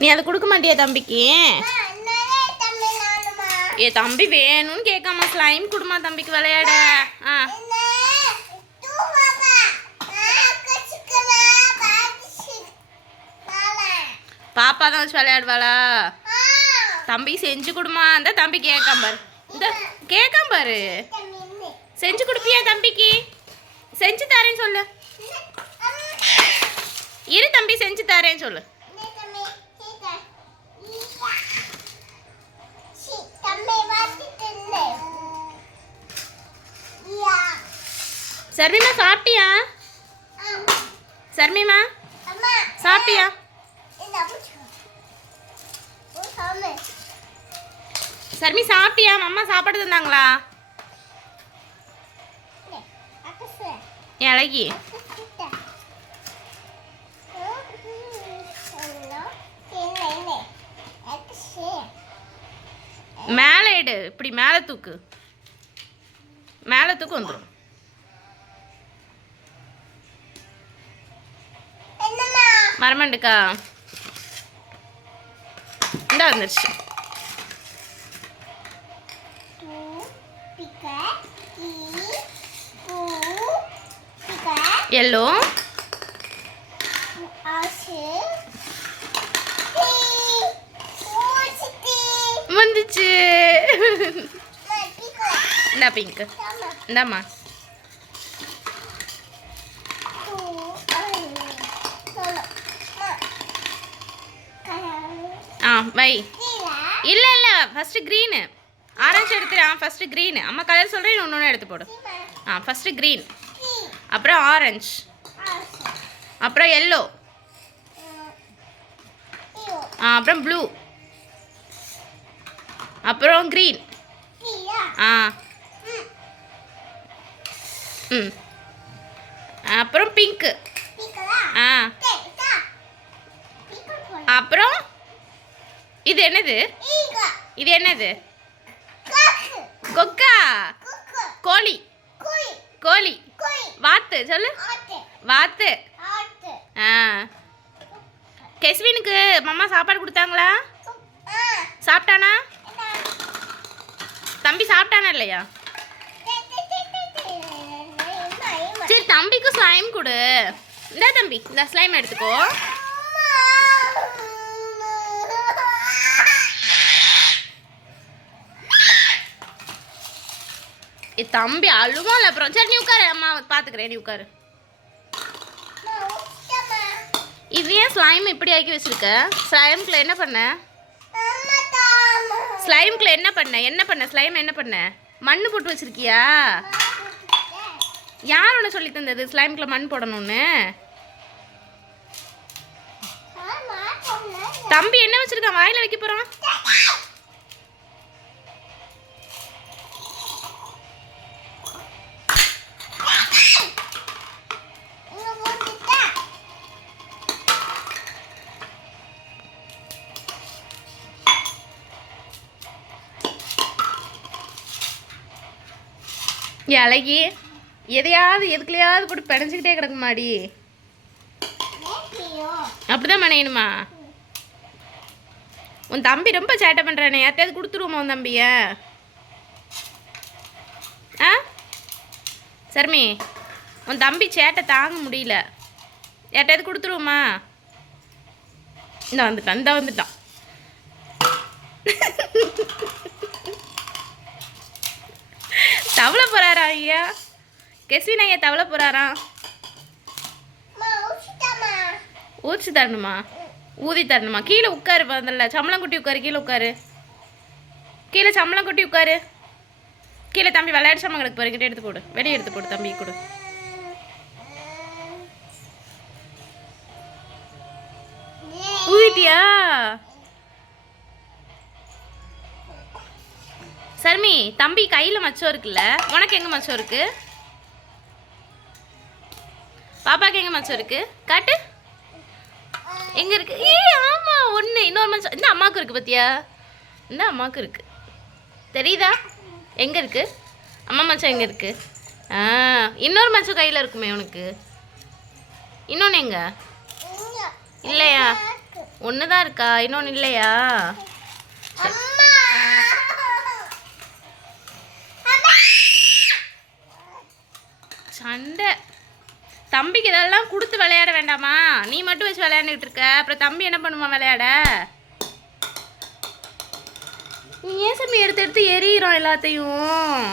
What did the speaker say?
நீ அதை கொடுக்க மாட்டியா தம்பிக்கு? ஏ தம்பி வேணும்னு கேட்காம ஸ்லைம் கொடுமா தம்பிக்கு விளையாட. பாப்பா தான் வச்சு விளையாடுவாளா? தம்பி செஞ்சு கொடுமா. அந்த தம்பி கேட்காம பாரு, இந்த கேட்காம பாரு. செஞ்சு கொடுப்பியா தம்பிக்கு? செஞ்சு தரேன்னு சொல்லு. இரு தம்பி செஞ்சு தரேன்னு சொல்லு. சர்மிமா சாப்பிட்டியா? சர்மிமா சாப்பிட்டியா? சர்மி சாப்பிட்டியா? அம்மா சாப்பாடு தந்தாங்களா? இலகி மேலே எடு, இப்படி மேலே தூக்கு, மேலே தூக்கு வந்துடும். மரமண்டுக்கா இந்த வந்துருச்சு. எல்லோ வந்துச்சு. இந்த பிங்க் இந்தாம்மா. வை. இல்லை இல்லை ஃபஸ்ட்டு க்ரீனு. ஆரஞ்சு எடுத்துரு. First green. அம்மா கலர் சொல்கிறேன், ஒன்று எடுத்து போடு. ஃபஸ்ட்டு க்ரீன், அப்புறம் ஆரஞ்சு, அப்புறம் எல்லோ, அப்புறம் ப்ளூ, அப்புறம் க்ரீன், அப்புறம் பிங்க்கு, அப்புறம் இது என்னது? இது என்னது? கொக்கா. கோழி. கோழி. வாத்து சொல்லு. வாத்து. கெஸ்வினுக்கு மம்மா சாப்பாடு கொடுத்தாங்களா? சாப்பிட்டானா? தம்பி சாப்பிட்டானா இல்லையா? சரி தம்பிக்கும் ஸ்லைம் கொடு. இந்த தம்பி இந்த ஸ்லைம் எடுத்துக்கோ. தம்பி அழுவாள் அப்புறம். சரி நீ உட்காரு, அம்மா பார்த்துக்கிறேன், நீ உட்காரு. இது ஏன் ஸ்லைம் இப்படி ஆக்கி வச்சிருக்க? ஸ்லைம்குள்ள என்ன பண்ண? ஸ்லைம்குள்ள என்ன பண்ண? என்ன பண்ண? ஸ்லைம் என்ன பண்ண? மண் போட்டு வச்சிருக்கியா? யார் ஒன்று சொல்லி தந்தது ஸ்லைம்குள்ள மண் போடணும்னு? தம்பி என்ன வச்சிருக்கான்? வாயில வைக்க போறான். இலகி எதையாவது எதுக்குலையாவது போட்டு பிணைஞ்சிக்கிட்டே கிடக்கு மாடி. அப்படிதான் பண்ணணுமா? உன் தம்பி ரொம்ப சேட்டை பண்ணுறானே, யார்ட்டையாவது கொடுத்துருவோமா உன் தம்பிய? சர்மி உன் தம்பி சேட்டை தாங்க முடியல, யார்ட்டையாவது கொடுத்துருவோமா? இந்த வந்துட்டான், இந்த வந்துட்டான். தவளை போறாரா ஐயா? கெஸ்வின் ஐயா தவளை போறாரா? ஊற்றி தரணுமா? ஊதி தரணுமா? கீழே உட்காரு. பதில்ல சம்பளம் குட்டி உட்காரு. கீழே உட்காரு. கீழே சம்பளம் குட்டி உட்காரு. கீழே தம்பி விளையாட்டு சாமான் கிடக்கு பாரு, கிட்ட எடுத்து போடு. வெளியே எடுத்து போடு. தம்பி கொடு. ஊதிட்டியா? சர்மி தம்பி கையில் மச்சம் இருக்குல்ல, உனக்கு எங்கே மச்சம் இருக்கு? பாப்பாக்கு எங்கே மச்சம் இருக்கு? காட்டு. எங்கே இருக்கு? ஆமாம் ஒன்று. இன்னொரு மச்சம் இந்த அம்மாவுக்கு இருக்குது பார்த்தியா? இந்த அம்மாவுக்கு இருக்குது, தெரியுதா? எங்கே இருக்குது அம்மா மச்சம்? எங்கே இருக்குது? இன்னொரு மச்சம் கையில் இருக்குமே உனக்கு. இன்னொன்று எங்க இல்லையா? ஒன்று தான் இருக்கா, இன்னொன்று இல்லையா? சண்டை. தம்பிக்கு இதெல்லாம் கொடுத்து விளையாட வேண்டாமா? நீ மட்டும் வச்சு விளையாண்டுக்கிட்டு இருக்க, அப்புறம் தம்பி என்ன பண்ணுவான் விளையாட? நீ ஏன் சாமி எடுத்து எடுத்து எறிகிறோம் எல்லாத்தையும்?